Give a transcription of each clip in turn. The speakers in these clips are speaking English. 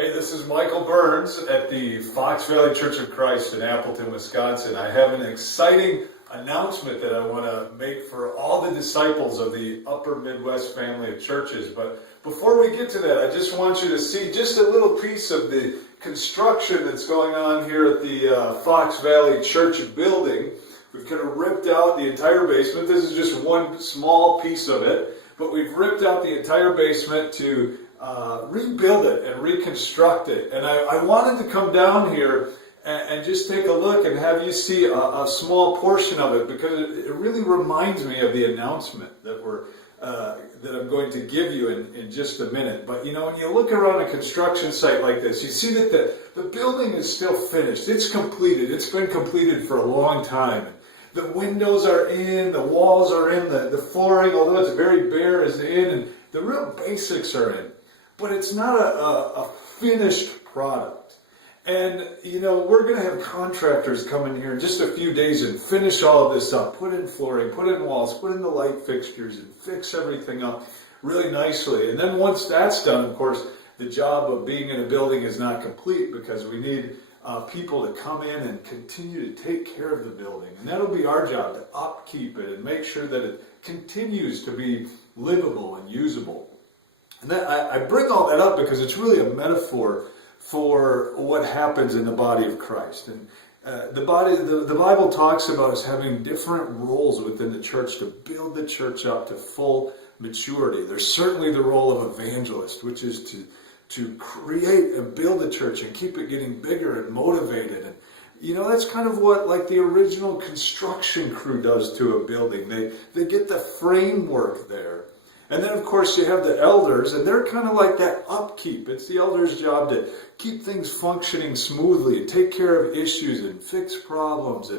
Hey, this is Michael Burns at the Fox Valley Church of Christ in Appleton, Wisconsin. I have an exciting announcement that I want to make for all the disciples of the Upper Midwest family of churches. But before we get to that, I just want you to see just a little piece of the construction that's going on here at the Fox Valley Church building. We've kind of ripped out the entire basement. This is just one small piece of it, but we've ripped out the entire basement to rebuild it and reconstruct it. And I wanted to come down here and just take a look and have you see a small portion of it, because it really reminds me of the announcement that that I'm going to give you in just a minute. But you know, when you look around a construction site like this, you see that the building is still finished. It's completed. It's been completed for a long time. The windows are in, the walls are in, the flooring, although it's very bare, is in, and the real basics are in. But it's not a finished product. And, you know, we're going to have contractors come in here in just a few days and finish all of this up, put in flooring, put in walls, put in the light fixtures, and fix everything up really nicely. And then once that's done, of course, the job of being in a building is not complete, because we need people to come in and continue to take care of the building. And that'll be our job, to upkeep it and make sure that it continues to be livable and usable. And I bring all that up because it's really a metaphor for what happens in the body of Christ. And the Bible talks about us having different roles within the church to build the church up to full maturity. There's certainly the role of evangelist, which is to create and build a church and keep it getting bigger and motivated. And you know, that's kind of what like the original construction crew does to a building. They get the framework there. And then, of course, you have the elders, and they're kind of like that upkeep. It's the elders' job to keep things functioning smoothly, and take care of issues, and fix problems,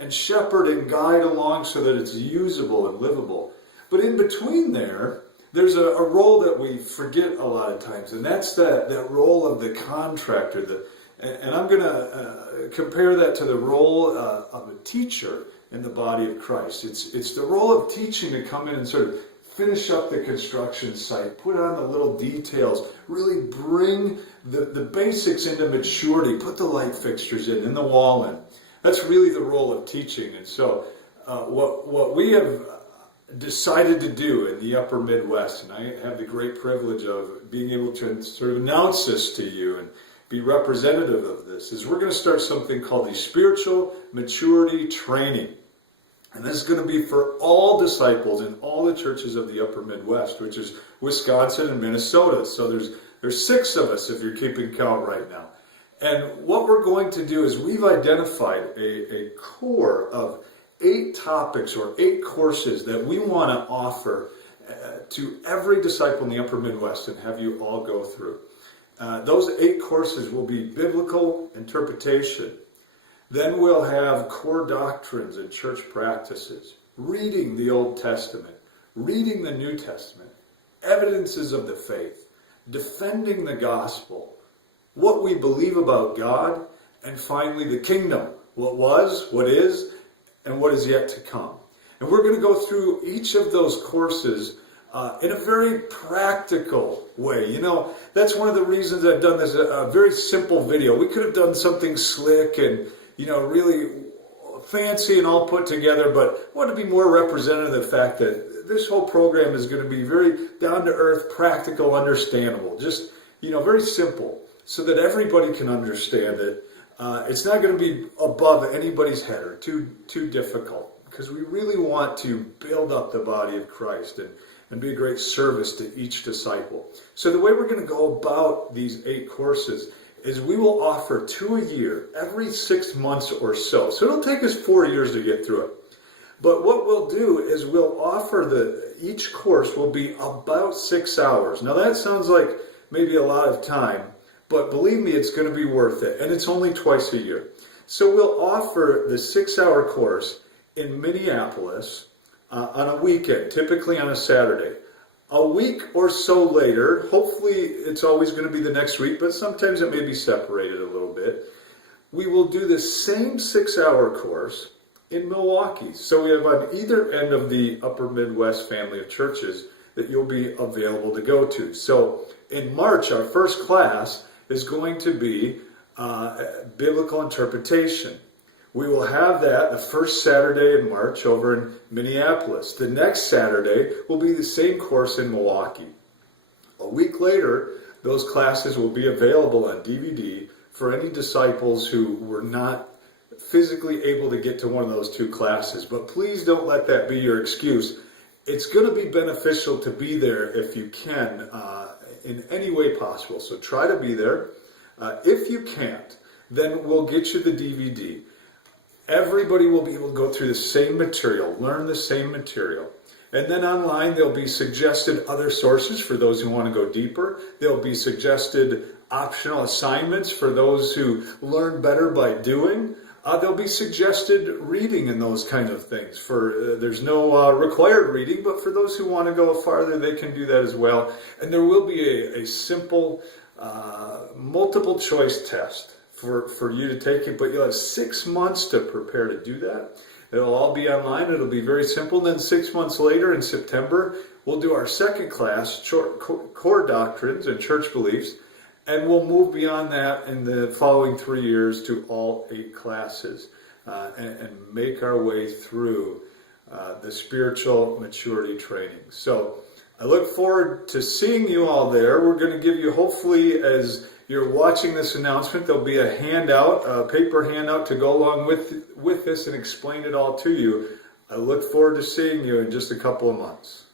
and shepherd and guide along so that it's usable and livable. But in between there's a role that we forget a lot of times, and that's that role of the contractor. And I'm going to compare that to the role of a teacher in the body of Christ. It's the role of teaching to come in and sort of finish up the construction site, put on the little details, really bring the basics into maturity, put the light fixtures in the wall in. That's really the role of teaching. And so what we have decided to do in the Upper Midwest, and I have the great privilege of being able to sort of announce this to you and be representative of this, is we're going to start something called the Spiritual Maturity Training. And this is going to be for all disciples in all the churches of the Upper Midwest, which is Wisconsin and Minnesota. So there's 6 of us if you're keeping count right now. And what we're going to do is we've identified a core of 8 topics or 8 courses that we want to offer to every disciple in the Upper Midwest and have you all go through. Those 8 courses will be biblical interpretation. Then we'll have core doctrines and church practices, reading the Old Testament, reading the New Testament, evidences of the faith, defending the gospel, what we believe about God, and finally the kingdom, what was, what is, and what is yet to come. And we're going to go through each of those courses in a very practical way. You know, that's one of the reasons I've done this, a very simple video. We could have done something slick and, you know, really fancy and all put together, but I want to be more representative of the fact that this whole program is going to be very down-to-earth, practical, understandable. Just, you know, very simple so that everybody can understand it. It's not going to be above anybody's head or too difficult, because we really want to build up the body of Christ and be a great service to each disciple. So the way we're going to go about these 8 courses is we will offer 2 a year, every 6 months or so. So it'll take us 4 years to get through it. But what we'll do is we'll offer each course will be about 6 hours. Now that sounds like maybe a lot of time, but believe me, it's going to be worth it. And it's only twice a year. So we'll offer the 6-hour course in Minneapolis on a weekend, typically on a Saturday. A week or so later, hopefully it's always going to be the next week, but sometimes it may be separated a little bit, we will do the same 6-hour course in Milwaukee. So we have on either end of the Upper Midwest family of churches that you'll be available to go to. So in March, our first class is going to be biblical interpretation. We will have that the first Saturday in March over in Minneapolis. The next Saturday will be the same course in Milwaukee. A week later, those classes will be available on DVD for any disciples who were not physically able to get to one of those two classes. But please don't let that be your excuse. It's going to be beneficial to be there if you can, in any way possible. So try to be there. If you can't, then we'll get you the DVD. Everybody will be able to go through the same material, learn the same material. And then online, there'll be suggested other sources for those who want to go deeper. There'll be suggested optional assignments for those who learn better by doing. There'll be suggested reading and those kind of things. There's no required reading, but for those who want to go farther, they can do that as well. And there will be a simple multiple choice test for you to take it, but you'll have 6 months to prepare to do that. It'll all be online. It'll be very simple. Then 6 months later in September, we'll do our second class, Core Doctrines and Church Beliefs, and we'll move beyond that in the following 3 years to all 8 classes and make our way through the spiritual maturity training. So I look forward to seeing you all there. We're going to give you, hopefully, as you're watching this announcement, there'll be a handout, a paper handout to go along with this and explain it all to you. I look forward to seeing you in just a couple of months.